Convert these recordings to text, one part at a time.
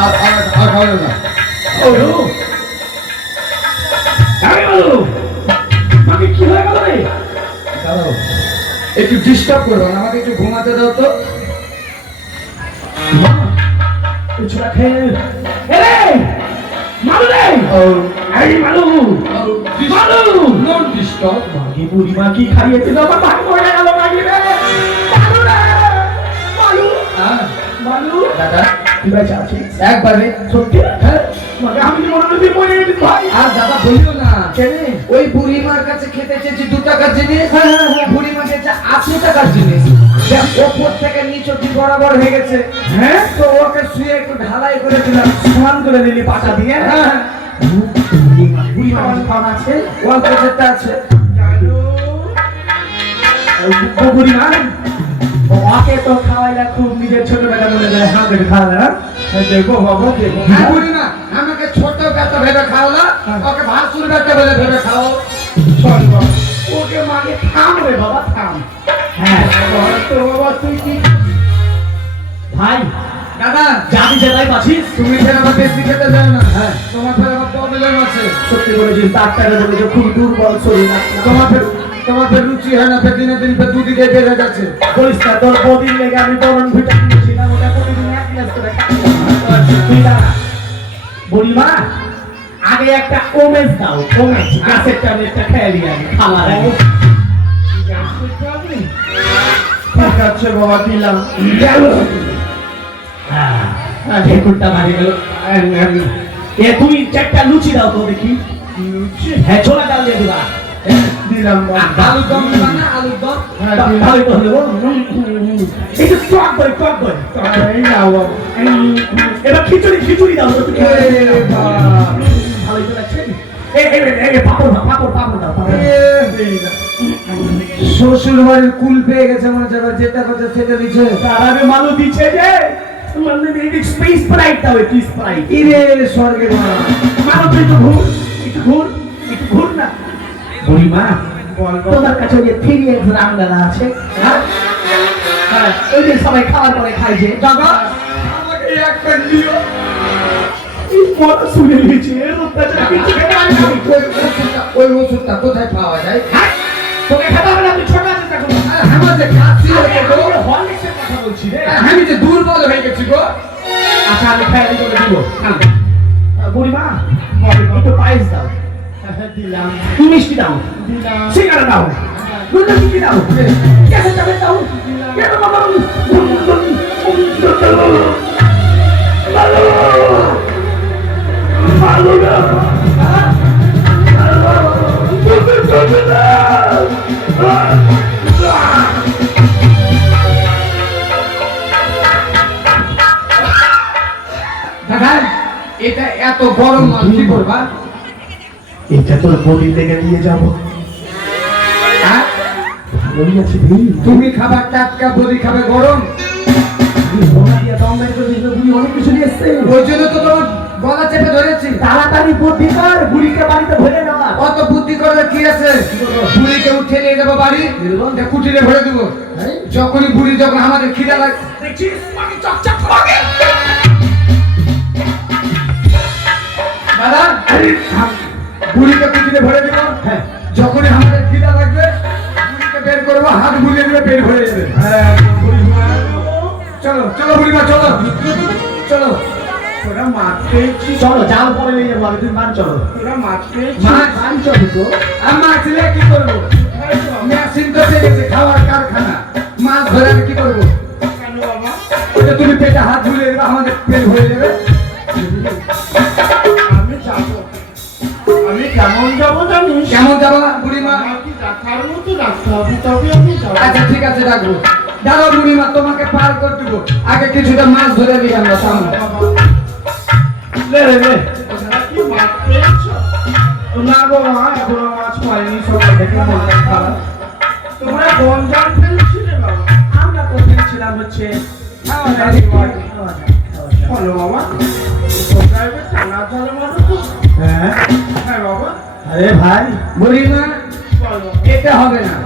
খাওয়াবে না। মাকে কি হয়ে গেল রে? দাঁড়াও, একটু ডিস্টার্ব করবো না, আমাকে একটু ঘুমাতে দাও তো। ছোড়া খেয়ে মালু রে, এই মালু মালু নট ডিস্টার্ব। মাগি বুড়ি মা কি খাইয়েছে তো আমার ভাগ হয়ে গেল মাগি রে। মালু রে মালু মালু দাদা কি বেঁচে আছিস? একবারে সত্যি? হ্যাঁ। মাকে আমি মনে হচ্ছে মরে গেছি ভাই। আর দাদা বলিও না, কেন? ওই বুড়িমার কাছে খেতে চেয়েছি 2 টাকার জিনিস, বুড়িমা চেয়েছে 80 টাকার জিনিস। দেখ, ওপর থেকে নিচ অব্দি বরাবর হয়ে গেছে। হ্যাঁ তো ওকে শুয়ে একটু ঢালাই করে দিলাম। স্নান করে দিলি পাটা দিয়ে। হ্যাঁ, বুড়ি মা খাওয়া আছে? অল্প যেটা আছে। বুড়ি মা ওকে তো খাওয়াইলা খুব নিজের ছোটবেলা মনে যায় হাত ধরে খাওয়ালে না? দেখো বাবা দেখো। আর বুড়িমা আমাকে ছোট বেটা ভেবে খাওয়ালা, ওকে ভাসুর বেটা বলে ভেবে খাও। চল বাবা, ওকে মাকে থাম রে বাবা থাম। হ্যাঁ তো বাবা তুই কি ভাই দাদা যাবি যেটাই পাচ্ছিস? তুমি ফের আবার বেশি খেতে যাও না। হ্যাঁ, তোমার ফের আবার প্রবলেম আছে। সত্যি বলেছিস, ডাক্তারে বলেছে খুব দুর্বল শরীর। তোমার ফের রুচি হয় না, ফের দিনে দিন ফের দুধ দিয়ে বেড়ে যাচ্ছে। বলিস না, তোর বদিন লেগে আমি বরণ ভিটা কিনেছিলাম, ওটা প্রতিদিন 1 গ্লাস করে খাচ্ছি। তুই দাঁড়া বুড়িমা, আগে একটা ওমেজ দাও, ওমেজ গাছের ট্যাবলেটটা খেয়ে দিই আমি খাওয়ার আগে। ঠিক আছে বাবা দিলাম। ঢেকুরটা মারি গেল। এ তুই 4টা লুচি দাও তো দেখি। হ্যাঁ ছোলা ডাল দিয়ে দিবা। দিলাম আলুর দম দিবা না? আলুর দম ভালোই তো হলো। একটু টক দই টক দই। এই নাও বাবা। এবার খিচুড়ি খিচুড়ি দাও তো। ভালোই তো লাগছে। পাপড় দাও পাপড় দাও পাপড়। শ্বশুর বাড়ির কুল পেয়ে গেছে মনে হচ্ছে, এবার যেটা করছে সেটা দিচ্ছে। তার আগে মালু দিচ্ছে যে মানে এই স্পেস প্রাইট দাও, একটু স্প্রাইট। ইরে স্বর্গের মা, মালু তুই তো ঘুর একটু ঘুর একটু ঘুর না। বুড়িমা তোমার কাছে ওই 3x রামদানা আছে? হ্যাঁ ওই যে সবাই খাওয়ার পরে খাই যে। দাদা আমাকে এক প্যাকেট দিও। এই মরা শুনে নিয়েছি এর অত্যাচার কিছু খেতে পারি না। ওই ওষুধটা কোথায় পাওয়া যায়? হ্যাঁ তোকে খেতে হবে না, তুই ছোট আছিস এখন। আমার যে কাশি হয়েছে গো, হরলিক্সের কথা বলছি রে। আমি যে দুর্বল হয়ে গেছি গো। আচ্ছা আমি খাইয়ে করে দিব। বুড়িমা একটু পায়েস দাও। দিলাম। তুমি মিষ্টি দাও। দিলাম। সিঙ্গারা দাও। দুধ মিষ্টি দাও। কেসে চাবে দাও। কেন বাবা? মালু না। দাদা এটা এত গরম মাছ কি করবা? এটা তোর বডি থেকে নিয়ে যাবো। হ্যাঁ, ভালোই আছে তুমি খাবার টাটকা, বলি খাবে গরম। অনেক কিছু নিয়ে এসছে। ওই জন্য তো তোমার গলা চেপে ধরেছি। তাড়াতাড়ি বুদ্ধি কর, বুড়িকে বাড়িতে ভরে নেওয়া। অত বুদ্ধি করার কি আছে? বুড়িকে উঠে নিয়ে যাবো বাড়ি, কুটিরে ভরে দেবো। যখনই বুড়ি যখন আমাদের খিদা লাগে দেখছিস মাকে চকচক করে। দাদা বুড়িকে কুটিরে ভরে দেবো। হ্যাঁ যখনই আমাদের খিদা লাগবে বুড়িকে বের করবো, হাত বুলিয়ে দিলে বের হয়ে যাবে। চলো চলো বুড়িমা চলো চলো। তোরা মাছ পেয়েছিস? চলো জাল পরে নিয়ে যাবো, আগে তুমি বাড়ি চলো। তোরা মাছ পেয়েছিস? মাছ? বাড়ি চলো তো। আমার ছেলে কি করবো? মেশিন তো পেয়ে গেছে, খাওয়ার কারখানা। মাছ ধরে আমি কি করবো? কেন বাবা? ওটা তুমি পেটে হাত বুলিয়ে দেবে, আমাদের পেট হয়ে যাবে। আমি যাবো। আমি কেমন যাবো জানিস? কেমন যাবো বুড়িমা? আমাকে ডাকার মতো রাখতে হবে, তবে আমি যাবো। আচ্ছা ঠিক আছে, ডাকবো। দাঁড়াও বুড়িমা, তোমাকে পার করে দেবো। আগে কিছুটা মাছ ধরে দিই আমরা সামনে। লে লে লে, তোমরা কি মাছ পেয়েছো? না বাবা, এখনো মাছ পাইনি, সকাল থেকে মনটা খারাপ। তোমরা গঞ্জাম ফেলছিলে বাবা? আমরা তো ফেলছিলাম হচ্ছে বলো বাবা, তোমরা এবার টানা জালের মতো তো? হ্যাঁ হ্যাঁ বাবা। আরে ভাই বুড়িমা বলো। এটা হবে না।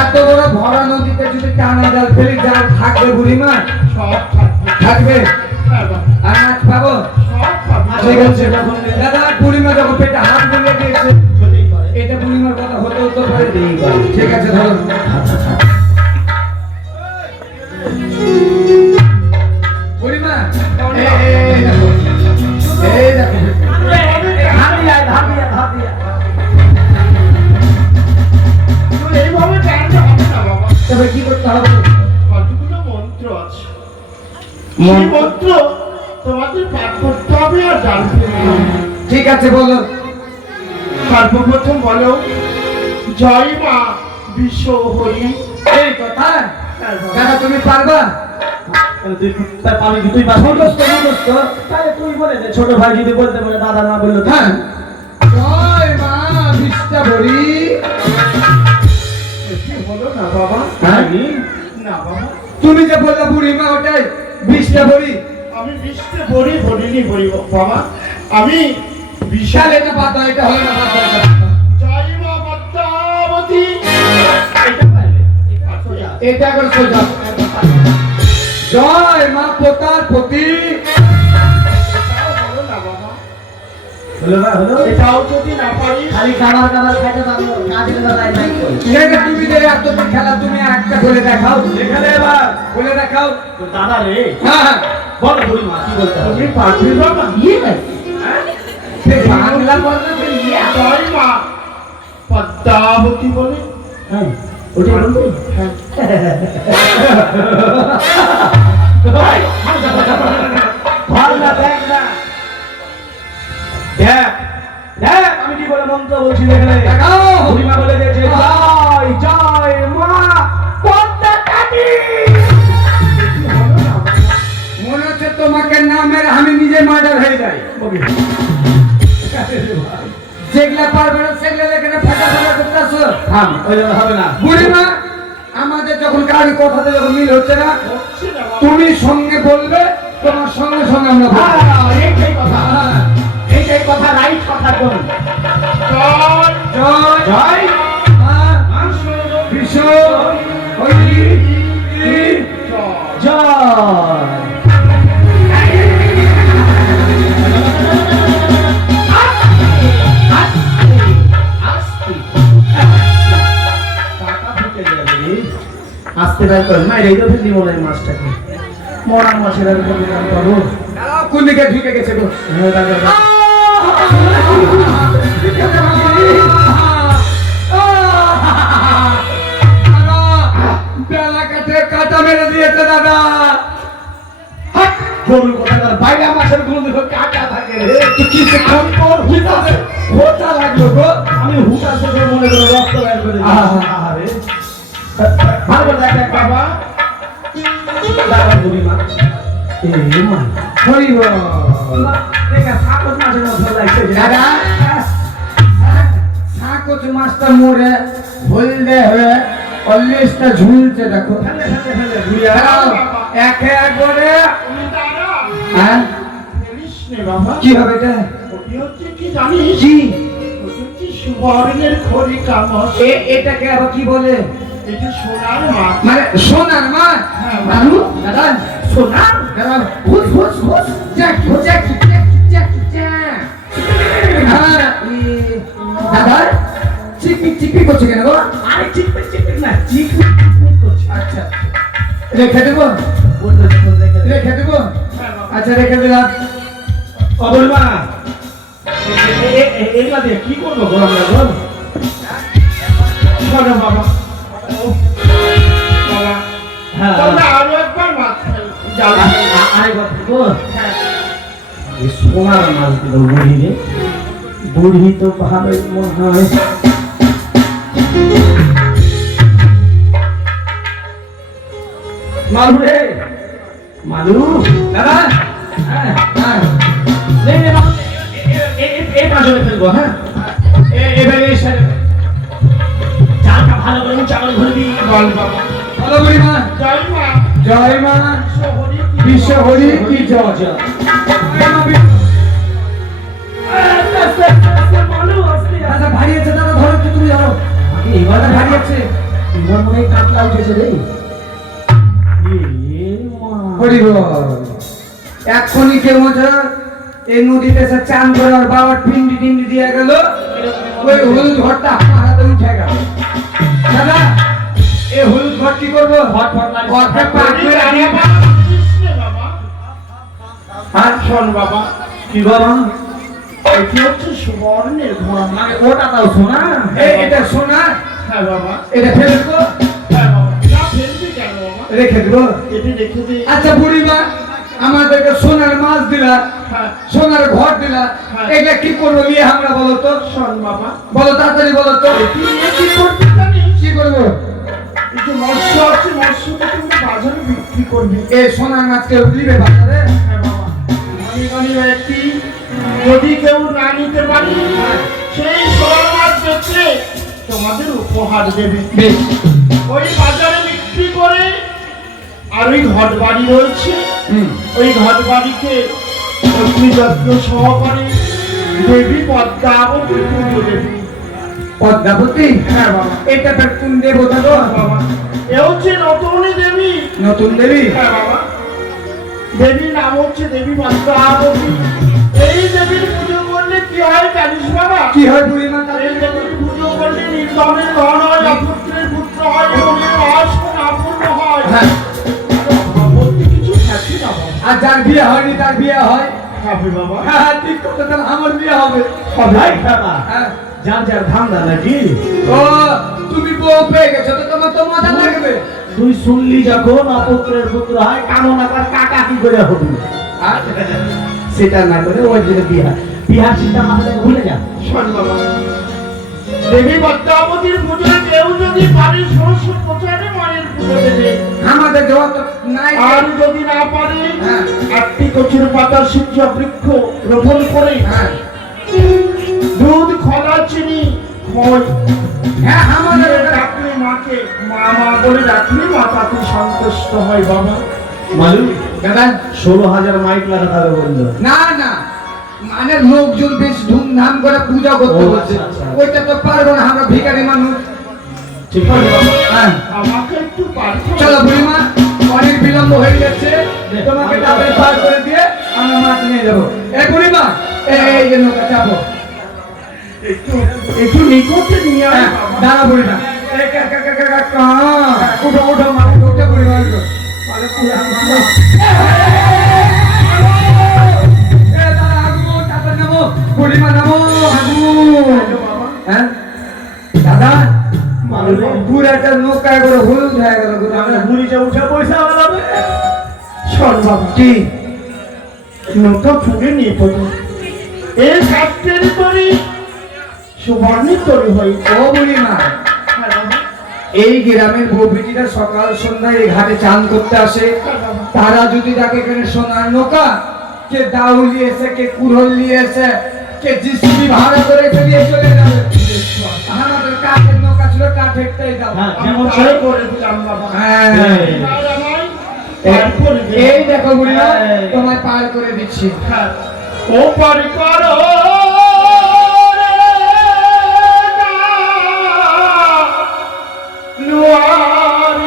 এত বড় ভরা নদীতে যদি টানা জাল ফেলি, জাল থাকবে বুড়িমা? সব থাকবে। থাকবে। হ্যাঁ বাবা, আর মাছ পাবো? সব পাবো। ঠিক আছে দাদা, বুড়িমা যখন পেটে হাত বুলিয়ে দিয়েছে, এটা বুড়িমার কথা হতে হতে পারে। ঠিক আছে ধরো। বুড়িমা এই দেখো, এই দেখো। তুই এইভাবে টানলে হবে না বাবা। তবে কি করতে হবে? কতগুলো মন্ত্র আছে, সেই মন্ত্র তোমাদের পাঠ করতে হবে আর জানতে হবে। ঠিক আছে বলো। সর্বপ্রথম বলো, জয় মা বিশ্ব হরি। এই কথা দাদা তুমি পারবা? ছোট ভাই যদি বলতে পারে, দাদা না বললো তো? হ্যাঁ। জয় মা বিষ্টা বলি। কি হলো না বাবা? হ্যাঁ? না বাবা, তুমি যে বললে বুড়িমা, ওটাই বিষ্টা বলি। আমি বিশ্বে বড়ি বলিনি বলি বাবা, আমি বিশাল। বিশাল এটা পাতা, এটা হলো না পাতা। জয় মা পদ্মাবতী। এটা করে সোজা। জয় মা পোতার পতি। এটাও হলো না বাবা, হলো না, হলো? এটাও যদি না পারি, খালি খাবার খাবার খাইতে পারবো, কাজের বেলায় নাই করি। এটা তুমি যে এতদিন খেলা, তুমি একটা বলে দেখাও। এখানে এবার বলে দেখাও। তো দাদা রে, হ্যাঁ বল বুড়িমা কি বলতে হবে? তুমি পারবে বাবা? ইয়ে নাকি? সে বাংলা বলতে তো ইয়ে। জয় মা পদ্মাবতী বলে। হ্যাঁ, ওটাই বলবি? হ্যাঁ। ভাল না, দেখ না। দেখ, দেখ, আমি কি বলে মন্ত্র বলছি এখানে? দেখাও। বুড়িমা বলে দিয়েছে, জয় জয় মা পদ্মা কাটি। মনে হচ্ছে তোমাকে না মেরে আমি নিজে মার্ডার হয়ে যাই। যেগুলা পারবে না সেগুলা লেখে ফাটা ফাটা করতেছো। থাম, ওই জন্য হবে না। বুড়িমা, আমাদের যখন কারোর কথাতে যখন মিল হচ্ছে না, হচ্ছে না বাবা। তুমি সঙ্গে বলবে, তোমার সঙ্গে সঙ্গে আমরা বলবো। এইটাই কথা, এইটাই কথা, রাইট কথা বল। জয় জয় জয় মা বিশ্ব হরি জয়। জয়। আসতে বের কর, মাই রেখে ফেললি মনে হয় মাছটাকে। মরা মাছের আর কোনো নাম পাবো? কোন দিকে ঢুকে গেছে গো? হ্যাঁ, দাদা, দাদা। বেলা কাটে কাটা মেরে দিয়েছে দাদা। হাট! গরুর কোথাকার বাইরে মাছের গুলো দেখো কাটা থাকে রে। তুই কি সে কম কর হুটাছে? হোটা লাগলো গো। আমি হুটা চোখে মনে করে রক্ত বের করে দিয়েছি। আহারে। ভালো করে দেখ, দেখ বাবা। দাদা বুড়িমা। এ মা। হরি বল। দেখা সাপোজ মাছের মতো লাগছে যে। দাদা সাকোচ মাছটা মরে হলদে হয়ে অললেসটা ঝুলছে দেখো। ফেলে ফেলে ফেলে বুড়িয়া। দাঁড়াও, একে একবারে। তুমি দাঁড়া। হ্যাঁ ফেলিস নে বাবা। কি হবে এটা? ওটি হচ্ছে কি জানিস? কি ওটি হচ্ছে সুবর্ণের খড়ি কামড়। এটাকে আবার কি বলে? এটা সোনার মাছ। মানে সোনার মাছ? হ্যাঁ। মানু দাদা সোনার দাদা হুস হুস হুস Jack Jack Jack Jack Jack. হ্যাঁ দাদা চিকপিক চিকপিক করছে কেন গো? আরে চিকপিক চিকপিক না, চিকপিক চিকপিক করছে। আচ্ছা রেখে দেবো, বলতে দেখো দেখে। রেখে দেবো। হ্যাঁ বাবা। আচ্ছা রেখে দিলাম। ও বুড়িমা, এগুলা দিয়ে কি করবো গো আমরা গো? শোনো বাবা। ও, বাবা। হ্যাঁ। তোমরা আরো একবার মাছ জাল ফেলো। আরেকবার গো। হ্যাঁ। এই সোনার মাছ দিল বুড়ি রে। বুড়ি তো ভালোই মনে হয়। মালু রে, মালু। দাদা হ্যাঁ, হ্যাঁ নে নে মালু, এই পাশে ফেলবো। হ্যাঁ, এবারে এসে জালটা ভালো করে উঁচা করে ধরবি। বল বাবা। ভালো করি মা। জয় মা জয় মা শহরে বিশ্ব হরি কি জয়। জয়। জয় মা বিশ্ব- আস্তে আস্তে আস্তে মালু, আস্তে আস্তে। দাদা ভারী আছে, দাদা ধরো একটু, তুমি ধরো। আগে এবার দাদা ভারী আছে। এবার মনে হয় কাতলা উঠেছে রে। এ মা। হরি বল। এক্ষুনি কেউ মজা এই নদীতে এসে চান করে আর বাবার পিন্ডি টিন্ডি দিয়ে গেল, ওই হলুদ ঘরটা আমার হাতে উঠে গেল। দাদা এই হলুদ ঘর কি করবো? ঘরটা পাক করে আনিয়ে আর শোন বাবা, কি বাবা? এটি হচ্ছে সুবর্ণের ঘোড়া। মানে ওটা তাও শোনা? এটা সোনা, হ্যাঁ বাবা, এটা ফেলে দেবো, হ্যাঁ বাবা। না ফেলবি কেন বাবা? রেখে দেবো। এটি রেখে দে। আচ্ছা বুড়িমা, আমাদেরকে সোনার মাছ দিলা, হ্যাঁ, সোনার ঘর দিলা, হ্যাঁ। এটা কি করবো নিয়ে আমরা বলো তো? শোন বাবা, বলো তাড়াতাড়ি বলো তো। এটি নিয়ে কি করবি জানিস? কি করবো? এই যে মৎস্য আছে, মৎস্যটা তুমি বাজারে বিক্রি করবি। এই সোনার মাছ কেউ দিবে বাজারে? হ্যাঁ বাবা, ধনী ধনী ব্যক্তি যদি কেউ না নিতে পারে, সেই সোনার মাছ বেচে তোমাদের উপহার দেবে। বেশ, ওই বাজারে বিক্রি করে আর ওই ঘট বাড়ি রয়েছে, হুম, ওই ঘট বাড়িতে অতি যত্ন সহকারে দেবী পদ্মাবতী পুজো দেবী। পদ্মাবতী? হ্যাঁ বাবা, এটা তো কোন দেবতা গো? বাবা এ হচ্ছে নতুনই দেবী। নতুন দেবী? হ্যাঁ বাবা, দেবীর নাম হচ্ছে দেবী পদ্মাবতী। এই দেবীর পুজো করলে কি হয় জানিস বাবা? কি হয় বুড়িমা? এই দেবীর পুজো করলে নির্ধনের ধন হয়, অপুত্রের পুত্র হয়, মনের বাসনা পূর্ণ হয়। হ্যাঁ, ভগবতী কিছু থাকে না বাবা। আর যার বিয়ে হয়নি তার বিয়ে হয়। হবে বাবা, হ্যাঁ হ্যাঁ, ঠিক করতে তাহলে আমার বিয়ে হবে। ভাই খাবা হ্যাঁ। যার যার ধান্দা নাকি? ও তুমি বউ পেয়ে গেছো তো তোমার তো মজা লাগবে। তুই শুনলি যখন অপুত্রের পুত্র হয়, কামন আবার কাকা কি করে হবে? আর সেটা না করে ওই যে বিহার বিহার চিন্তা মাথায় ভুলে যা। শোন বাবা, দেবী পদ্মাবতীর পুজোয় কেউ যদি পারে ১৬৫ মায়ের পুজো দেবে। আমাদের দেওয়া তো নাই। আর যদি না পারে, হ্যাঁ। ৮টি কচুর পাতা শিক্ষা বৃক্ষ রোপণ করে হ্যাঁ দুধ, খোলা, চিনি, খই হ্যাঁ, আমাদের দিয়ে ডাকলে মাকে মা মা বলে ডাকলে মা তাতে সন্তুষ্ট হয় বাবা। মালু দাদা ১৬,০০০ মাইক লাগাতে হবে বললো। না না, মানে লোকজন বেশ ধুমধাম করে পূজা করতে ও, হচ্ছে, আচ্ছা, আচ্ছা। ওইটা তো পারবো না, আমরা ভিখারি মানুষ। ঠিক আছে বাবা। হ্যাঁ আমাকে একটু পারছো? চলো বুড়িমা, অনেক বিলম্ব হয়ে যাচ্ছে, তোমাকে ডাবে পার করে দিয়ে আমরা মাছ নিয়ে যাবো। এই বুড়িমা, এই যে নৌকা চাপো। একটু একটু নিকটে নিয়ে আয় হ্যাঁ, বাবা। দাঁড়া বুড়িমা। এই কা কা কা কা কা কা। উঠো উঠো মা, উঠে বুড়িমা উঠো। আরে পুরা মামা। এ দাঁড়া, আগুন, তারপর নামো। বুড়িমা নামো, আগুন। হ্যাঁ দাদা, মালু রে, পুরাটা নৌকায় করে হলুদ হয়ে গেল গো। আমরা বুড়িটা উঠে পয়সা বানাবে। শোন বাবা, কি? নৌকা ফুলে নিয়ে পড়ো। এই কাঠের তরি সুবর্ণের তরি হয়। ও বুড়িমা, হ্যাঁ বাবা, এই গ্রামের বউবিটিরা সকাল সন্ধ্যায় এই ঘাটে চান করতে আসে, হ্যাঁ বাবা। তারা যদি দেখে এখানে সোনার নৌকা, কে দাউল নিয়েছে, কে কুড়োল নিয়েছে, কে জিসিবি ভাড়া করে ফেলিয়ে চলে যাবে। আমাদের কাঠের নৌকা ছিল, কাঠেরটাই দাও। হ্যাঁ, আমি যেমন তাই করে দিলাম বাবা। হ্যাঁ, এবার আমায় পার করে দে। এই দেখো বুড়িমা, হ্যাঁ। তোমায় পার করে দিচ্ছি। হ্যাঁ, ও পার করো রে না, লোয়ার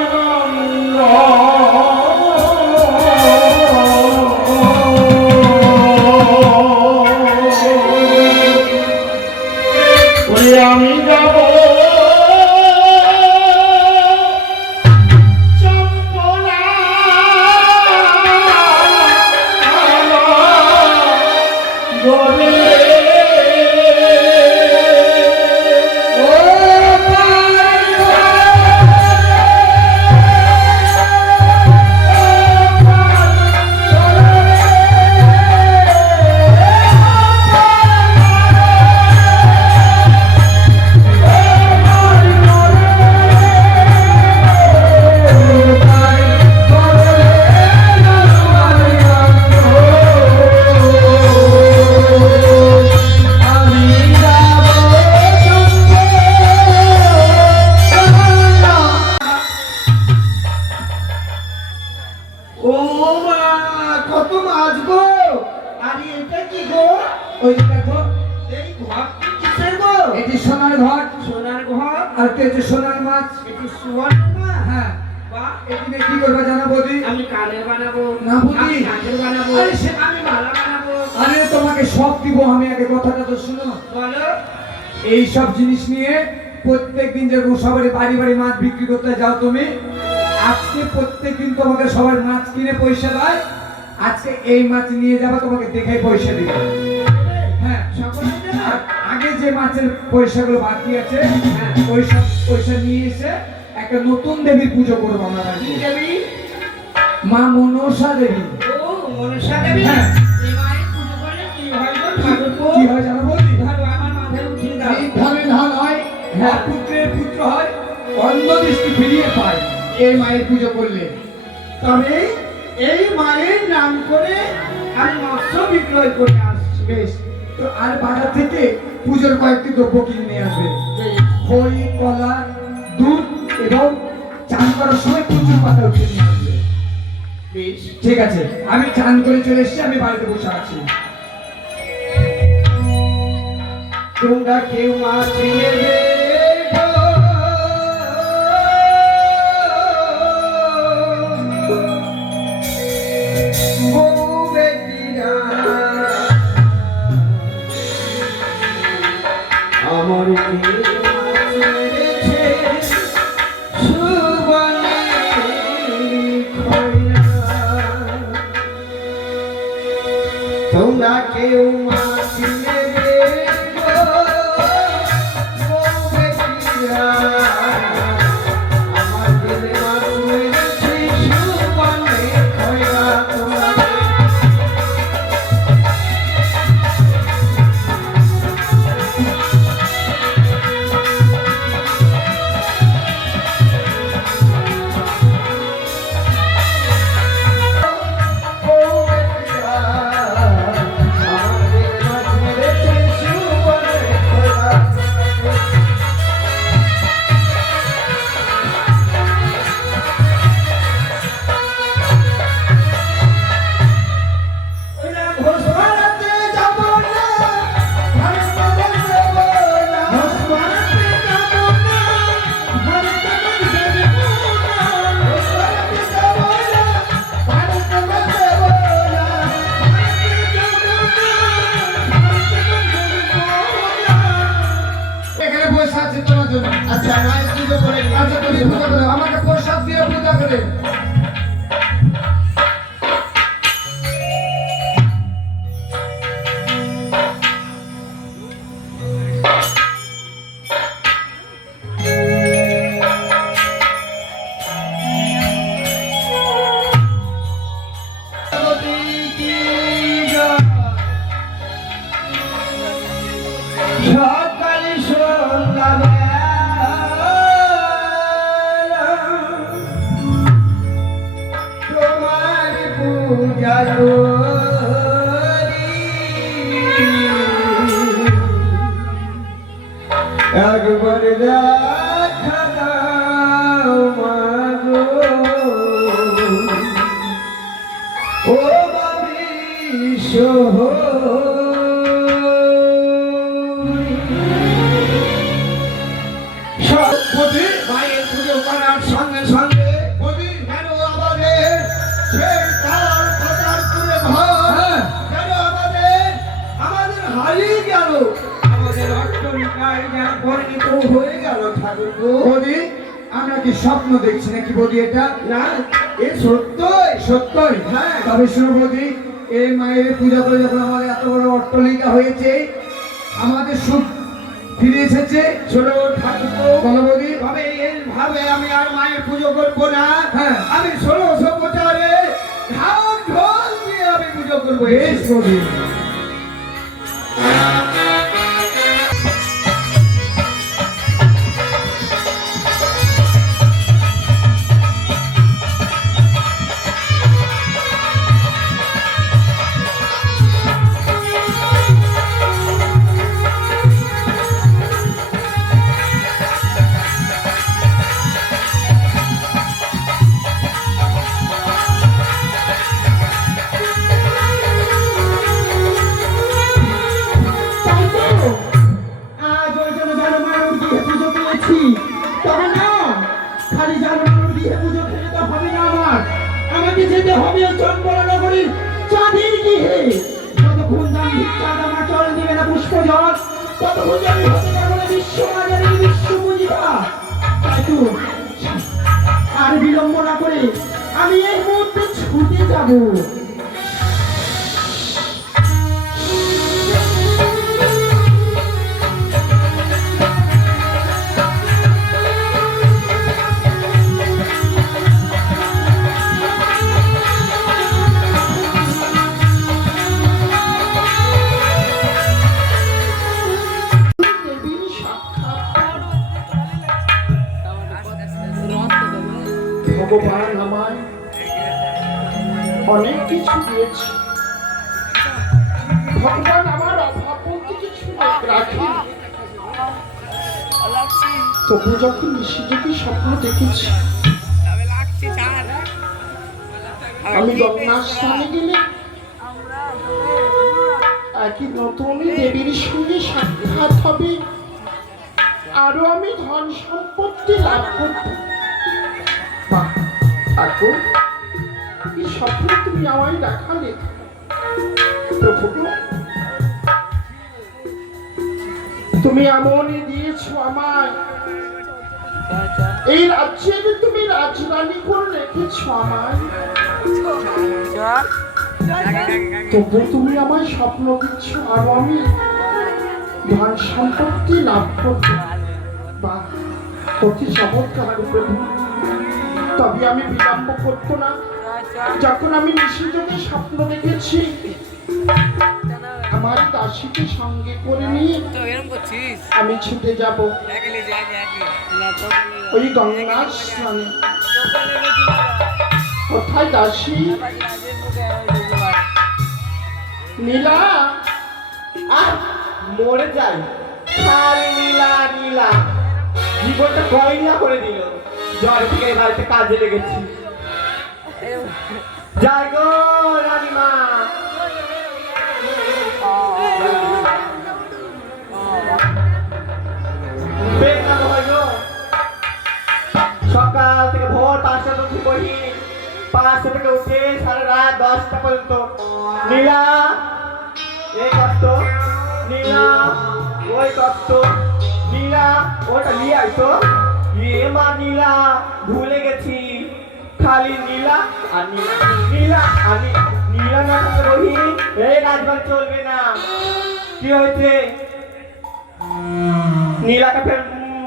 ওরে আমি যাব চম্পলা গোরে। ও পার ও মা, কত মাছ গো! আরে এটা কি গো? ওই দেখো, এই ঘরটি কিসের গো? এটি সোনার ঘর, সোনার ঘর, আর কে যে সোনার মাছ। এটি সুবর্ণ মাছ। হ্যাঁ, বাহ, এটি নিয়ে কি করবে জানো বৌদি? আমি কানের বানাবো, না বুঝি। আমি নাকের বানাবো, আরে সে- আমি মালা বানাবো। আরে তোমাকে সব দিব আমি, আগে কথাটা তো শুনো। বলো। এই সব জিনিস নিয়ে প্রত্যেকদিন যেরকম সবারই বাড়ি বাড়ি মাছ বিক্রি করতে যাও তুমি, আজকে প্রত্যেকদিন তোমাকে সবার মাছ কিনে পয়সা দেয়, আজকে এই মাছ নিয়ে যাবে, তোমাকে দেখে পয়সা দিবে। হ্যাঁ, সকলে দেবে? আর আগে যে মাছের পয়সাগুলো বাকি আছে, হ্যাঁ। ওই সব পয়সা নিয়ে এসে একটা নতুন দেবীর পুজো করবো আমরা কি বাড়িতে। দেবী? মা মনসা দেবী। ও, মনসা দেবী? হ্যাঁ। এই মায়ের পুজো করলে কি হয় গো ঠাকুরপো? কি হয় জানো বলি? ধরো, আমার মাথায় উঠিয়ে দাও। এই ধনে ধন হয়, হ্যাঁ, পুত্রের পুত্র হয়, অন্ধ দৃষ্টি ফিরিয়ে পায় এই মায়ের পুজো করলে। তবে এই মায়ের নাম করে আমি মৎস্য বিক্রয় করে আসছি। বেশ, তো আর বাজার থেকে পুজোর কয়েকটি দ্রব্য কিনে নিয়ে আসবে। খই, কলা, দুধ এবং চান করার সময় প্রচুর পাতা উঠিয়ে নিয়ে আসবে। বেশ। ঠিক আছে, আমি চান করে চলে এসেছি, আমি বাড়িতে বসে আছি। তোমরা কেউ মাছ নেবে গো? বউ বেটিরা, আমার কেউ মাছ মেরেছে সুবনে খয়রা। তোমরা কেউ মাছ নেবে গো? বউ বেটিরা, আমার গেলে মাছ মেরেছে সুবনে খয়রা। তোমরা বউ বেটিরা, আমার গেলে মাছ মেরেছে সুবনে খয়রা। ওরা ঘোষ মারাতে যাব না, ঘরে কবর দেব না। ঘোষ মারাতে যাব না, ঘরে কবর দেব না। ঘোষ মারাতে যাব না, ঘরে কবর দেব না। এখানে বসে আছি তোমার জন্য। আচ্ছা, মায়ের পুজো করে নিই। আচ্ছা, তুমি পূজা করো, আমাকে প্রসাদ দিয়ে পূজা করে। সকাল সন্ধ্যা তোমার পূজা করি। একবার দেখা দাও মাগো, ও বাবি সোহ বৌদি, মায়ের পুজো করার সঙ্গে সঙ্গে বৌদি, কেন আমাদের সেই তার পাতার তুলে ঘর হ্যাঁ। কেন আমাদের হারিয়ে গেল, আমাদের অট্টলিকায় যেন পরিণত হয়ে গেল ঠাকুর। বৌদি, আমরা কি স্বপ্ন দেখছি নাকি বৌদি? এটা না, এ সত্যই। সত্যই। হ্যাঁ। তবে শুনো বৌদি, এই মায়ের পূজা করে যখন আমাদের এত বড় অট্টালিকা হয়েছে, আমাদের সুখ ফিরে এসেছে। ছোট ঠাকুর, বলো বৌদি। তবে এইভাবে আমি আর মায়ের পুজো করবো না। হ্যাঁ। আমি 1600 বছরে ঢাক ঢোল দিয়ে আমি পুজো করবো। বেশ বৌদি। যেতে হবে চন্দ্রকোনা নগরীর চাঁদের গৃহে। যতক্ষণ দাম ভিক্ষার দামা চল দিবে না পুষ্প জল, ততক্ষণ আমি হতে পারবো না বিশ্ব বাজারের বিশ্ব পূজিতা। তাই তো আর বিলম্ব না করে আমি এই মুহূর্তে ছুটে যাবো। দেবীর সাক্ষাৎ ভগবান আমায় অনেক কিছু দিয়েছে। ভগবান আমার অভাব বলতে কিছু রাখি। তবু যখন নিশিযোগী স্বপ্ন দেখেছি আমি গঙ্গার স্থানে গেলে একই নতুন দেবীর সঙ্গে সাক্ষাৎ হবে, আরো আমি ধন সম্পত্তি লাভ করব। বাহ, ঠাকুর, এই স্বপ্ন তুমি আমায় দেখালে। প্রভু গো, তুমি এমনই দিয়েছো আমায়, এই রাজ্যের তুমি রাজরানী করে রেখেছো আমায়। তবু তুমি আমায় স্বপ্ন দিচ্ছ আরো আমি ধন সম্পত্তি লাভ করব। বা অতি চমৎকার প্রভু। তবে আমি বিলম্ব করতো না। যখন আমি নিশিযোগে স্বপ্ন দেখেছি আমার দাসীকে সঙ্গে করে নিয়ে আমি ছুটে যাব ওই গঙ্গার স্নানে। কোথায় দাসী? নীলা, মরে যাই, খালি নীলা নীলা, জীবনটা গয়না করে দিল। জ্বর থেকে এই বাড়িতে কাজে লেগেছি। যাই গো রানীমা, বেদনা হয় গো। সকাল থেকে ভোর 5টা অবধি বহি, 5টা থেকে উঠে সারা রাত 10টা পর্যন্ত। নীলা, এই কষ্ট, নীলা, ওই কষ্ট, নীলা, ওটা নিয়ে আসতো। এ মা নীলা, ভুলে গেছি। খালি নীলা আর নীলা, নীলা আর নীলা না থাকলে বহি এই রাজবাড়ি চলবে না। কি হয়েছে? নীলাটা ফের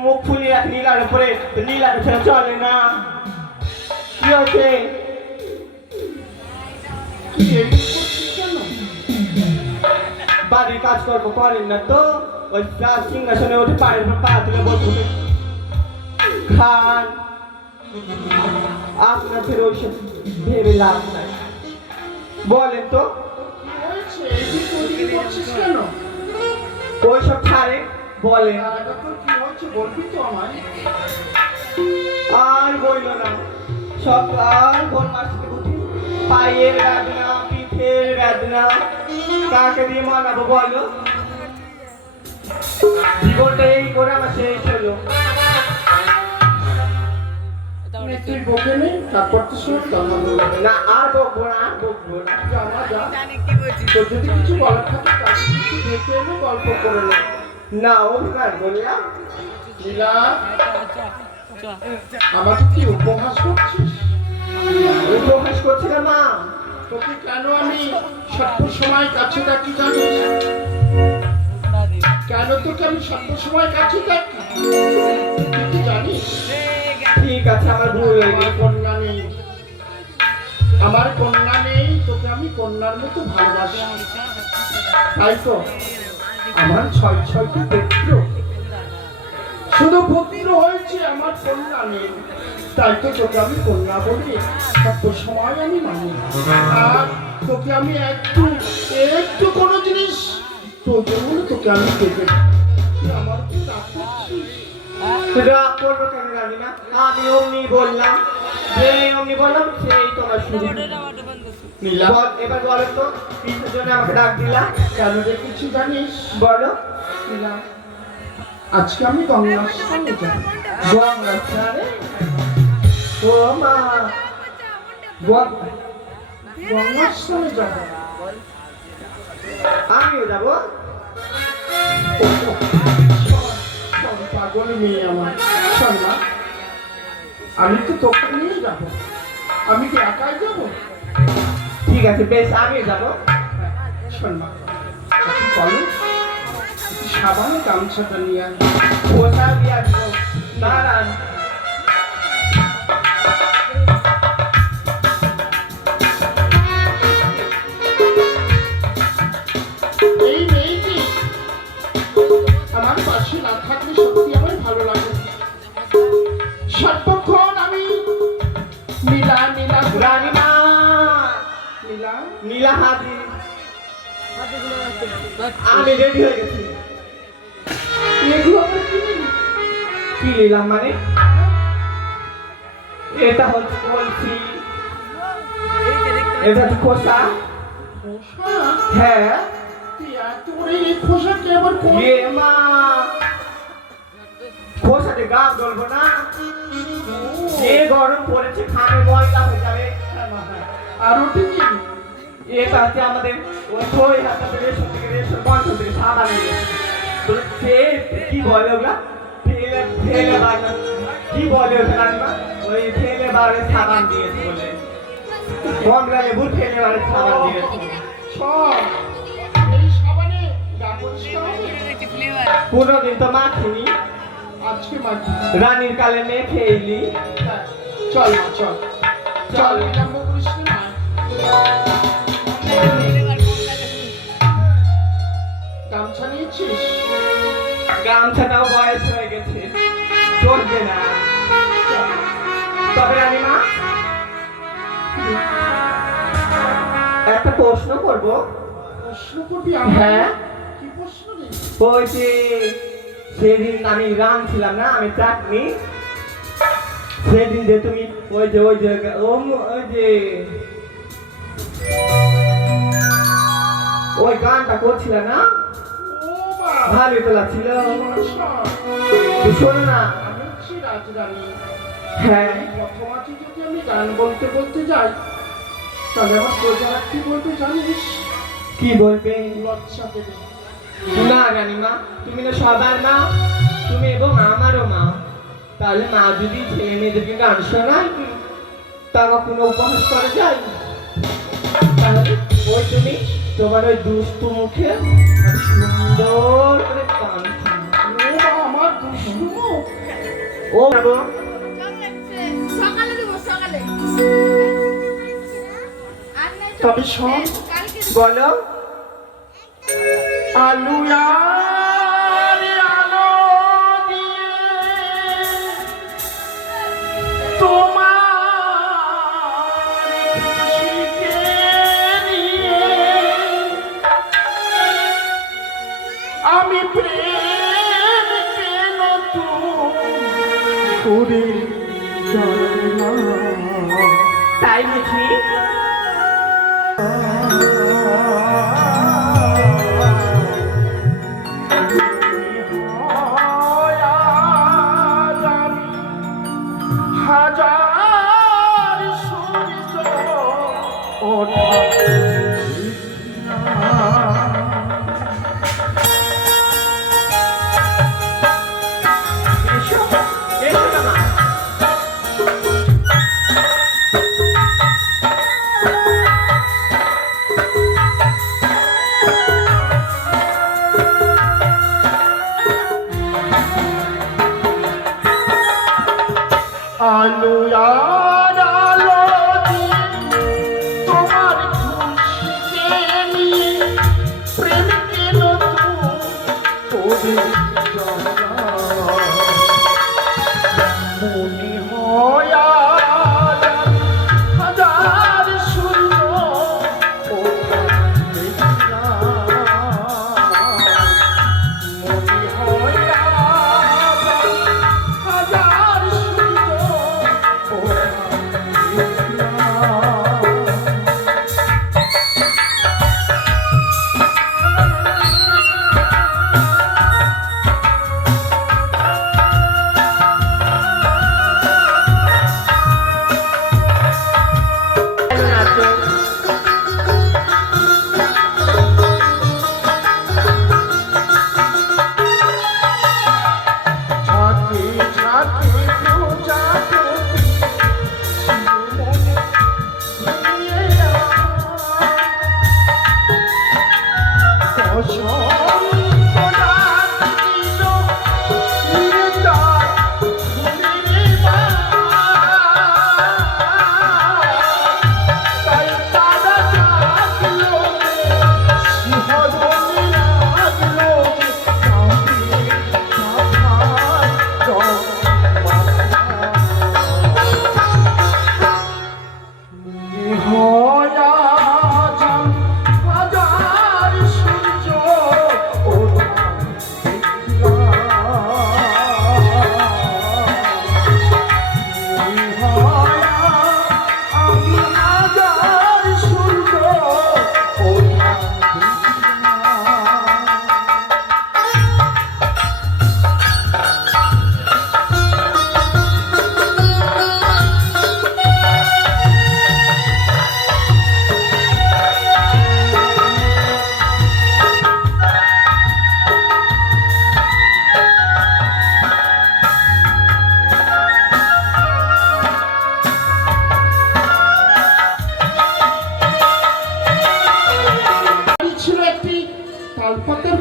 মুখ ফুলিয়ে রাখ নীলার উপরে, নীলাটা ফের চলে না। কি হয়েছে? বাড়ির কাজকর্ম করেন না তো? ওই সিংহাসনে উঠে পায়ের উপর পা তুলে বসে খান। আপনার ফের ওইসব ভেবে লাভ নাই। বলেন তো ওইসব ছাড়ে, বলেন। আর বইল না, সকাল ভোর 5টা থেকে উঠি, পায়ের বেদনা, পিঠের বেদনা, কাকে দিয়ে মানাবো বলো? জীবনটা এই করে আমার শেষ হলো। তুই বকে নেই, তারপর তো শোন না, আর বকবো না, আর বকবো না। তোর যদি কিছু বলার থাকে তাকে কিছু দেখে এনে গল্প করে নে। না, অভিমান বললাম। নীলা, আমাকে কি উপহাস করছিস? উপহাস করছি না মা। তোকে কেন আমি সব সময় কাছে থাকি জানিস? কেন তোকে আমি সব সময় কাছে থাকি তুই কি জানিস? ঠিক আছে, আমার ভুল হয়ে আমার গেছে। কন্যা নেই, আমার কন্যা নেই, তোকে আমি কন্যার মতো ভালোবাসি। তাই তো আমার 6টি পুত্র, শুধু পুত্র হয়েছে, আমার কন্যা নেই। তাই তো তোকে আমি কন্যা বলি সব সময় আমি মানি। আর তোকে আমি একটু কোনো জিনিস প্রয়োজন হলে তোকে আমি দেবে। আমার কি রাগ করছিস? রাগ করবো কেন জানি না, আমি অমনি বললাম, অমনি বললাম, সেই তোমার শুরু। নীলা, এবার বলো তো কিসের জন্য আমাকে ডাক দিলা? কেন দেখেছি জানিস? বলো। নীলা, আজকে আমি গঙ্গার স্নানে যাব। গঙ্গা স্নানে? ও মা, গঙ্গার স্নানে যাবো। আমিও যাবো। শোন, পাগল মেয়ে আমার, শোন না, আমি তো তোকে নিয়ে যাবো। আমি কি একাই যাবো? ঠিক আছে, বেশ, আমিও যাবো। শোন না, তুই চলো, তুই সাবানে গামছাটা নিয়ে আয়। কোথাও দিয়ে আসবো? দাঁড়ান। এই মেয়েটি আমার পাশে না থাকলে সত্যি আমার ভালো লাগে। সর্বক্ষণ আমি নীলা নীলা রানীমা, নীলা নীলা হাজির। আমি রেডি হয়ে গেছি। এগুলো আমার কি নিলি? কি নিলাম মানে? এটা হচ্ছে বলছি, এটা হচ্ছে খোসা। খোসা? হ্যাঁ। তুই এত বড় এই খোসাকে আবার কোন? এ মা, খোসাতে গাম ডলবো না? যে গরম পড়েছে, খানে ময়লা হয়ে যাবে। আর ওটা কি? এটা হচ্ছে আমাদের ওই হাতে রেশন থেকে, রেশন বন্ধ থেকে সাবান নিয়েছে। তো সে কি বলে ওগুলা? ফেলে ফেলে বাড়ি, কি বলে ওটা রান্না? ওই ফেলে বাড়ি সাবান দিয়েছে বলে, কমলা লেবু ফেলে বাড়ি সাবান দিয়েছে। সব এই সাবানে গা পরিষ্কার হবে? কোনোদিন তো মাখিনি, আজকে মাটি। রানীর কালে মেখে এলি। হ্যাঁ, চল না, চল চল, বিলম্ব করিস না। গামছা নিয়েছিস? গামছাটাও বয়স হয়ে গেছে, চলবে না। তবে রানীমা, একটা প্রশ্ন করবো। প্রশ্ন করবি আমার? হ্যাঁ। কি প্রশ্ন রে? ওই যে সেদিন আমি রাঁধছিলাম না, আমি চাটনি, সেদিন যে তুমি ওই যে ওই যে ওই গানটা করছিলে না, ও বাবা, ভালোই তো লাগছিল। আচ্ছা। তো শোনো না। আমি হচ্ছি রাজরানী। হ্যাঁ। এই প্রথমাতে যদি আমি গান বলতে বলতে যাই, তাহলে আমার প্রজারা কি বলবে জানিস? কি বলবে? লজ্জা দেবে। না রানীমা, তুমি তো সবার মা, তুমি এবং আমারও মা। তাহলে মা যদি ছেলে মেয়েদেরকে গান শোনায়, তা কখনো উপহাস করা যায়? তাহলে ওই তুমি তোমার ওই দুষ্টু মুখে সুন্দর করে গান শোনাও। ও বাবা, আমার দুষ্টু মুখ। ও বাবু, সকালে দেবো সকালে। তবে শোন, বলো। আলু আর আলো দিয়ে তোমার খুশিকে নিয়ে আমি প্রেমকে নতুন করে জানলাম। তাই বুঝি? হাজার সূর্য ওঠা এসো, এসো না মা। আলো আর আলো দিয়ে তোমার খুশি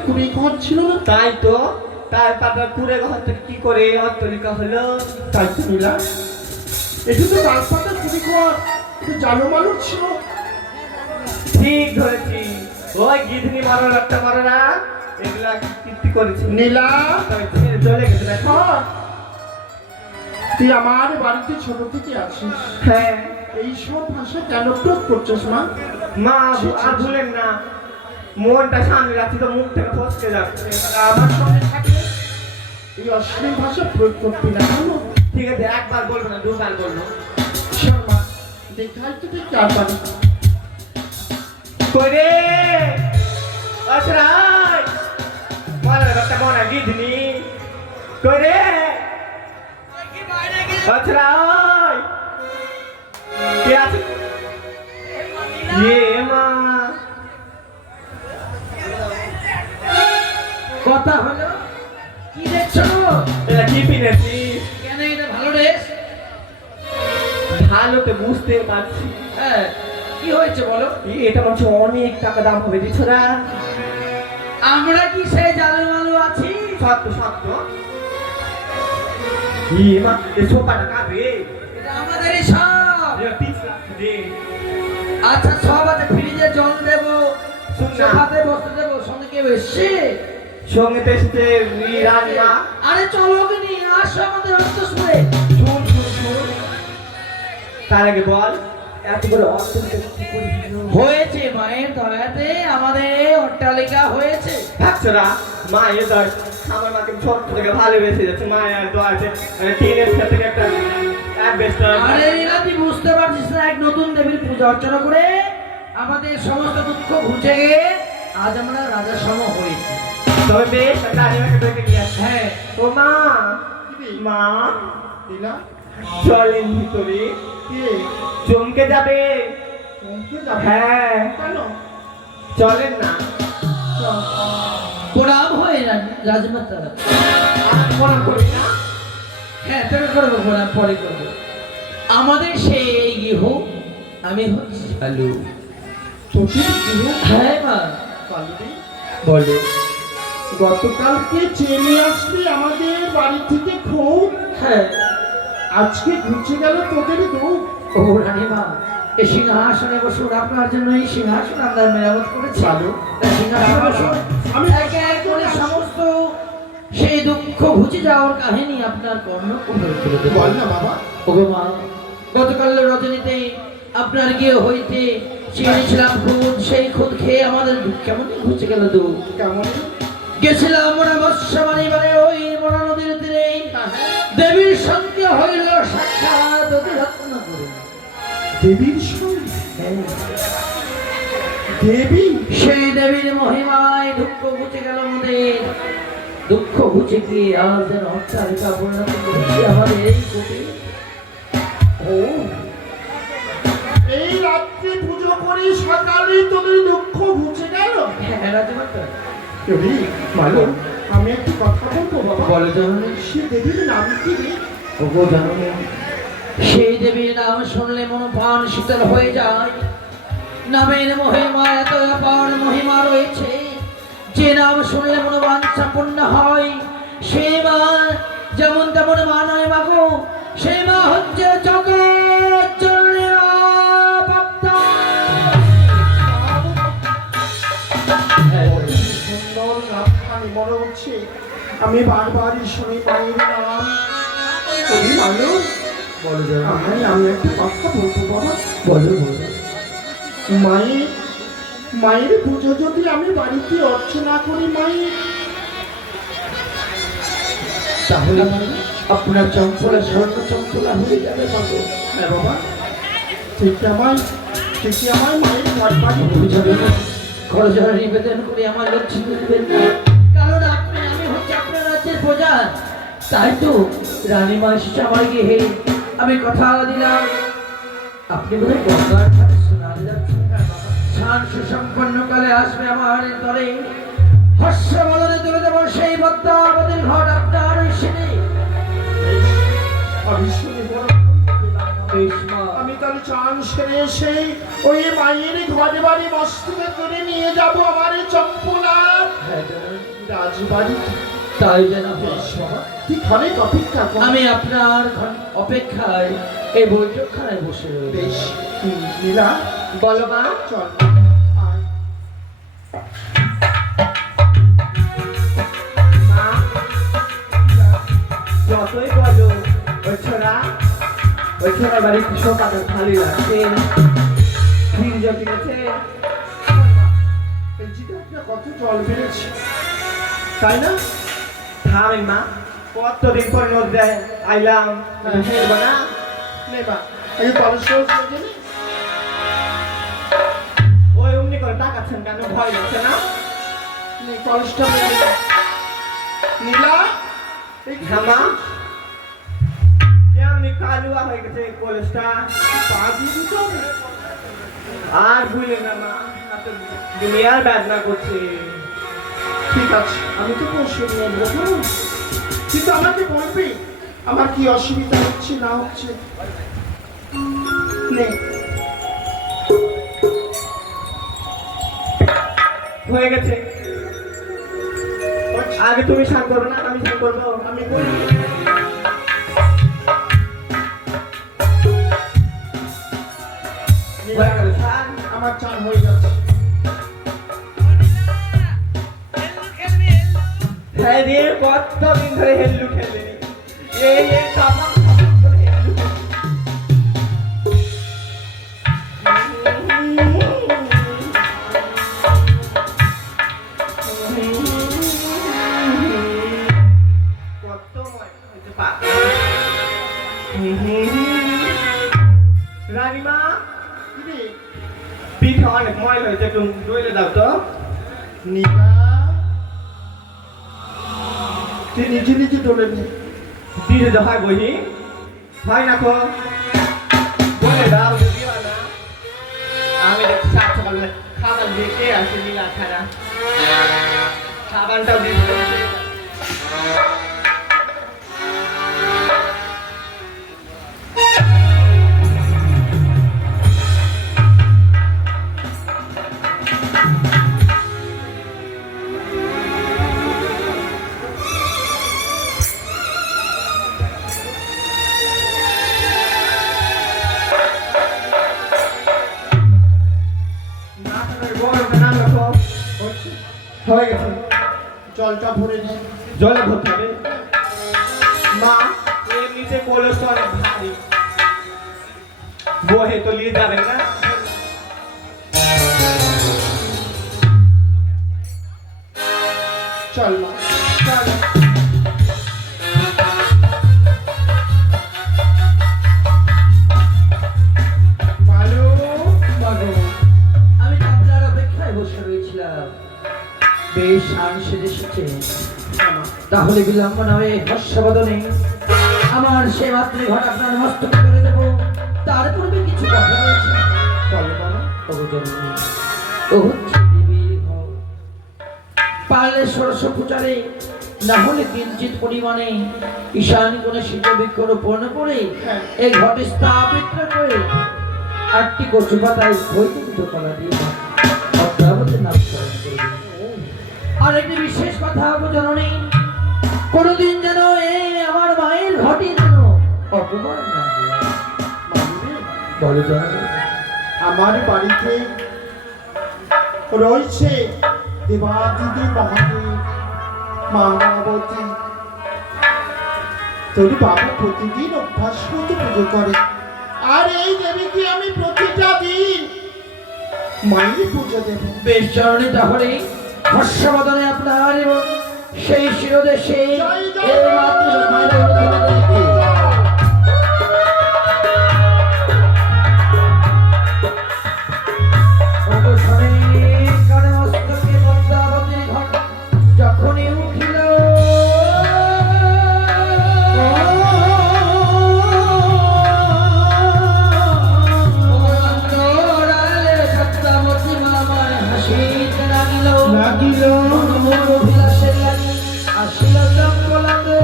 কুড়ি ঘর ছিল না? তাই তো, তারপর কুড়ে ঘর থেকে কি করে অট্টালিকা হলো? তাই তো নীলা, এটি তো রাজপাতা কুড়ি ঘর, একটু জালো ছিল। ঠিক ধরেছি, ওই গিধনি মারার একটা মারারা এগুলা কীর্তি করেছি। নীলা, তবে ছেড়ে চলে গেছে দেখো। হ্যাঁ, তুই আমার বাড়িতে ছোট থেকে আছিস, হ্যাঁ এই সব ভাষা কেন প্রয়োগ করছিস মা? মা, আর ভুলেন না, মনটা সামনে রাখছি তো মুখ থেকে ফসকে যাচ্ছে। আমার সঙ্গে থাকলে এই অশ্লীল ভাষা প্রয়োগ করবি না কেন? ঠিক আছে, একবার বলবো না, দুবার বলবো। শোন মা, দেখাই তো তুই কার বাড়ি। করে আছরাই মারার একটা মনা গিধনি করে আছরাই কে আছে? মা, কথা হলো কি দেখছো? এটা কি পিনেছি? কেন এটা ভালো ড্রেস? ভালো তো বুঝতে পারছি। হ্যাঁ, কি হয়েছে বলো? এটা মনে হচ্ছে অনেক টাকা দাম হবে দিছরা। আমরা কি সেই জালু মালু আছি? সত্য সত্য। মা, এই সোফাটা কাবে? এটা আমাদেরই সব। এটা 30 লাখ দে। আচ্ছা, সব আছে, ফ্রিজে জল দেবো, শুন না, সোফাতে বসতে দেবো, সঙ্গে কেউ এসছে? সঙ্গে তো এসেছে রান্না। আরে চলো কি নিয়ে আসো আমাদের অন্তঃপুরে। শুন শুন শুন, তার আগে বল এত করে অর্থনীতি কি করে দিল? হয়েছে মায়ের দয়াতে আমাদের এই অট্টালিকা হয়েছে। ভাবছরা মায়ের দয়, আমার মাকে ছোট থেকে ভালোবেসে যাচ্ছে মায়ের দয়াতে। টিনের সাথে একটা অ্যাডভেস্টার। আরে নীলা, তুই বুঝতে পারছিস না, এক নতুন দেবীর পূজা অর্চনা করে আমাদের সমস্ত দুঃখ ঘুচে গিয়ে আজ আমরা রাজা সম হয়েছি। তবে বেশ একটা আনিমাকে ডেকে নিয়ে আসি। হ্যাঁ, ও মা, মা নীলা, চলেন ভিতরে, কে? চমকে যাবে। চমকে যাবে? হ্যাঁ কেন? চলেন না। চল। প্রণাম হয় না রাজমাতা। আর মনে করি না। হ্যাঁ, তোকে করবো প্রণাম, পরে করবো। আমাদের সেই গৃহ, আমি হচ্ছি আলু। তোদের গৃহ? হ্যাঁ মা, কালুরি, বলো। গতকালকে চেনে আসলি আমাদের বাড়ি থেকে খুব, হ্যাঁ, আজকে ঘুরছে গেল তোদের দুঃখ। ও রানীমা, এই সিংহাসনে বসুন, আপনার জন্য এই সিংহাসন আমরা মেরামত করেছি। চালু। তাই সিংহাসনে বসুন, আমি একে এক করে সমস্ত সেই দুঃখ ঘুচে যাওয়ার কাহিনী আপনার কর্ণ কুণ্ডল করে দেব। বল না বাবা। ওগো মা, গতকাল রজনীতে আপনার গিয়ে হইতে চেয়েছিলাম খুদ, সেই খুদ খেয়ে আমাদের দুঃখ কেমন ঘুচে গেল দুঃখ। কেমন? গেছিলাম আমরা মৎস্যবাণী মানে ওই মরা নদীর তীরে, দেবীর সঙ্গে হইল সাক্ষাৎ অতি রত্ন করে। দেবীর সঙ্গে? দেবী? সেই দেবীর মহিমায় দুঃখ ঘুচে গেল আমাদের। দুঃখ ঘুচে গিয়ে আর যেন অট্টালিকা পরিণত করেছি আমাদের এই কোটে। ও, এই রাত্রে পুজো করে সকালে তোদের দুঃখ ঘুচে গেল? হ্যাঁ রাজমাতা। দেবী, ভালো, আমি একটু কথা বলবো বাবা। বলো জননী। সে দেবীর নাম কি রে? ওগো জননী, সেই দেবীর নাম শুনলে মন প্রাণ শীতল হয়ে যায়। নামের মহিমা এত অপার মহিমা রয়েছে, যে নাম শুনলে মন বাঞ্ছা পূর্ণ হয়। সে মা যেমন তেমন মা নয় মাগো, সেই মা হচ্ছে জগৎ জননী মা বাপ্তা। সুন্দর নামখানি মনে হচ্ছে, আমি বারবারই শুনি মায়ের নাম। তুমি ভালো, বলো জননী। আমি একটা কথা বলবো বাবা। বলো বলো। মায়ের পুজো যদি আমি বাড়িতে অর্চনা করি মায়ের, তাহলে আপনার চম্পলা স্বর্ণ চম্পলা হয়ে যাবে মাগো। হ্যাঁ বাবা, ঠিক আমায় মায়ের ঘর বাড়ি বুঝাবে না, খরচা নিবেদন করে আমার লক্ষ্মী দেবেন না, কারণ আমি হচ্ছে আপনার রাজ্যের প্রজা। তাই তো রানীমা এসেছে আমার গৃহে, আমি কথা দিলাম আপনি বোধহয় গঙ্গার ধারে স্নান যাচ্ছেন, স্নান সুসম্পন্ন কালে আসবে আমার দলে, হর্ষ বদনে তুলে দেবো সেই পদ্মাবতীর ঘট আপনার সেনে। আমি শুনে বড় বেশ মা, আমি তাহলে চান স্নান সেরে এসে ওই মায়ের ঘরে বাড়ি মস্তকে করে নিয়ে যাব আমার এই চম্পলার রাজবাড়ি। তাই যেন হয়। বেশ বাবা, তুই ঘরে অপেক্ষা কর। আমি আপনার অপেক্ষায় এই বৈঠকখানায় বসে রয়েছি। বেশ নীলা, বলো মা। চল আয়। মা, যতই বলো ওই ছোড়া বাড়ি কৃষক আদর খালি লাগছে, ফির জটিলেছে, এই জিনিসটা কত জল বেড়েছে, তাই না? থামে মা, কতদিন পর নদী আইলাম, হেলবো না? নে মা, এই কলসটা লেগে নে। ওই অমনি করে টাকাচ্ছেন কেন, ভয় লাগছে না? নে কলসটা লেগে নে। নীলা, এই হ্যাঁ মা, কেমনি কালুয়া হয়ে গেছে কলেজটা, পা দিয়ে দিতে হবে। আর ভুলে না মা, এত দুনিয়ার বেদনা করছে। ঠিক আছে, আমি তো পরশু নিয়ে নেবো, কিন্তু আমাকে বলবি আমার কি অসুবিধা হচ্ছে না হচ্ছে। নে, হয়ে গেছে, আগে তুমি স্নান করো না, আমি স্নান করবো। আমি বলি হয়ে গেল স্নান। আমার চান হয়ে যাচ্ছে। হ্যাঁ রে, কতদিন ধরে হেল্লু খেলে, এই কাপড় কাপড় করে হেল্লু কত ময় হইতে পারে। রানীমা, কি রে? পিঠে অনেক ময়লা হয়েছে, একটু ধুইলে দাও তো। নীলা, তুই নিজে নিজে ডলে নে। দিতে তো হয় বহি, হয় না কো, বলে দাও যদি হয় না। আমি দেখছি সাত সকালে খাবার দিয়ে কে আসে নীলা খানা, খাবারটাও দিতে হবে। না থাকার গরমটা নাম রাখো, হচ্ছে? হয়ে গেছে, জলটা ভরে নে। জলে ভরতে হবে। মা, এমনিতে কলস তো অনেক ভারী, বহে তো নিয়ে যাবেন না। চল মা, চল। মালু, আমি তো আপনার অপেক্ষায় বসে রয়েছিলাম। বেশ শান সেজে এসেছে, তাহলে বিলম্ব নয় হর্ষবদনে আমার সে মাতৃঘর আপনার মস্তকে করে দেবো। তার পূর্বে কিছু কথা রয়েছে। বলো বাবা। ও হচ্ছে দেবীর ঘর। পারলে ষোড়শ পূজারে, না হলে কিঞ্চিত পরিমাণে ঈশান কোণে শীত বৃক্ষরোপণ করে হ্যাঁ। এই ঘটে স্থাপিত করে 8টি কচু পাতায় বৈকুণ্ঠ কলা দিয়ে অদ্যাবধি নামকরণ করবে। আর একটি বিশেষ কথা জননী, কোনদিন যেন এই আমার মায়ের ঘটে যেন অপমান না হয়। মালু রে, বলো জননী। আমার বাড়িতে রয়েছে দেবাদিদি মহাদেব মা মায়াবতী। তোর বাবা প্রতিদিন অভ্যাস মতো পুজো করে, আর এই দেবীকে আমি প্রতিটা দিন মায়ের পুজো দেব। বেশ জননী, তাহলে হর্ষবদনে আপনার এবং সেই শিরদেশে জয় জয় এই মাতৃভাষার অধীনে অবসরে কানে মস্তকে পদ্মাবতীর ঘট যখনই উঠিল, অন্তরালে পদ্মাবতী মামায় হাসিতে লাগিল। মনোমোর অভিলাষের লাগি আসিল চম্পলাতে।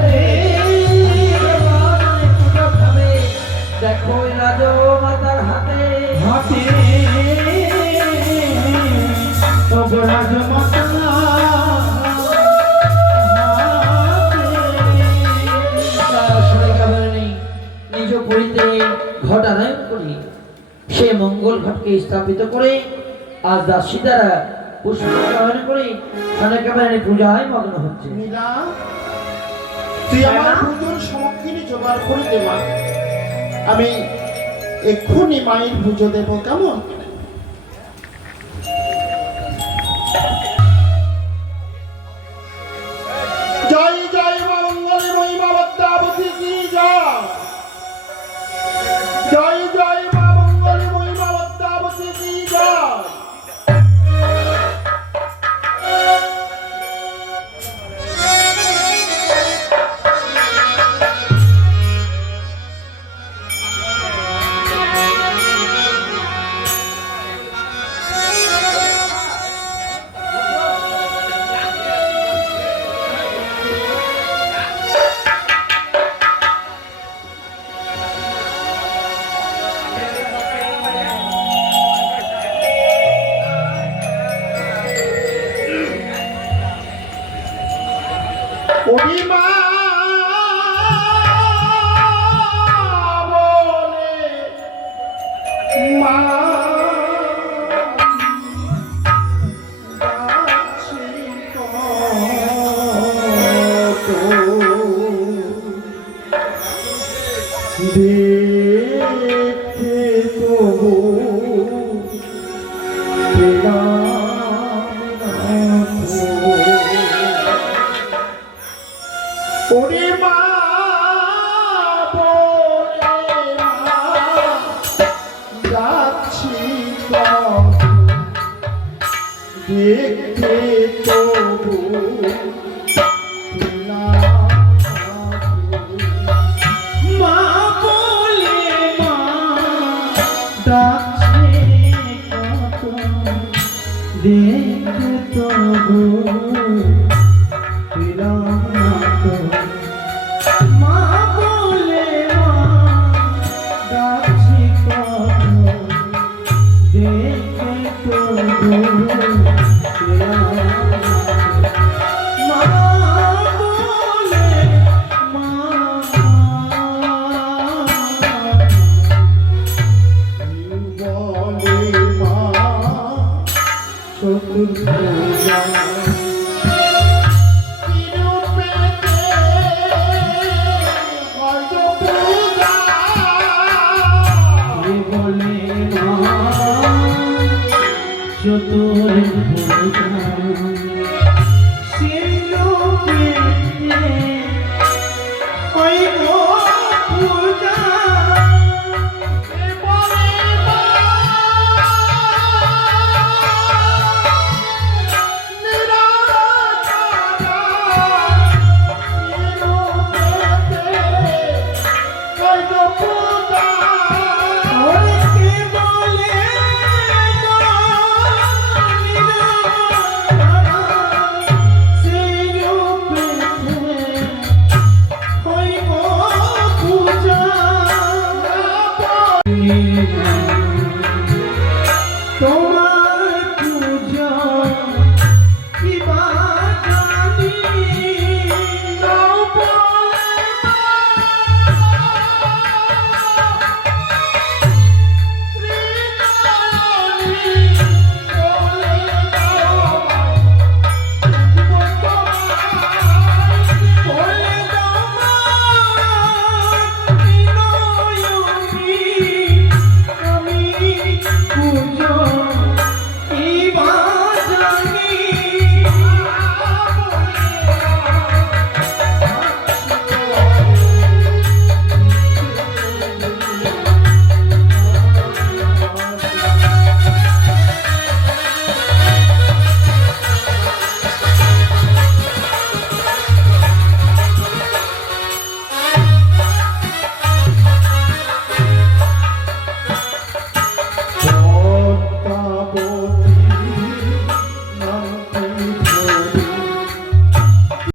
রাজমাতা নিজ পুরীতে ঘট আদায় করি সে মঙ্গল ঘটকে স্থাপিত করে আজ দাসী দ্বারা পুষ্প গ্রহণ করে একেবারে পূজায় মগ্ন হচ্ছে। নীলা তুই আমার পুজোর সামগ্রী জোগাড় করে দে মা, আমি এক্ষুনি মায়ের পুজো দেব, কেমন? জয় জয় মা মঙ্গলে মহিমা পদ্মাবতী কি জয়, জয় জয় মা মঙ্গলে মহিমা পদ্মাবতী কি জয়। ওরে মা বলে মা যাচ্ছি কত, দেখতে তবু পেলাম না তো। ওরে মা বলে মা যাচ্ছি দেখতে তবু মা বলে মা ডাকছে কত, দেখতে তবু মা বলে মা ডাকছি কত, দেখে তবু মা বলে মা বলে মা চতুর্ভুজা চতুর্ভুজা